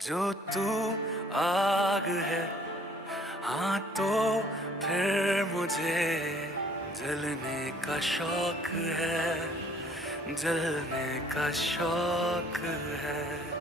जो तू आग है, हाँ तो फिर मुझे जलने का शौक है, जलने का शौक है।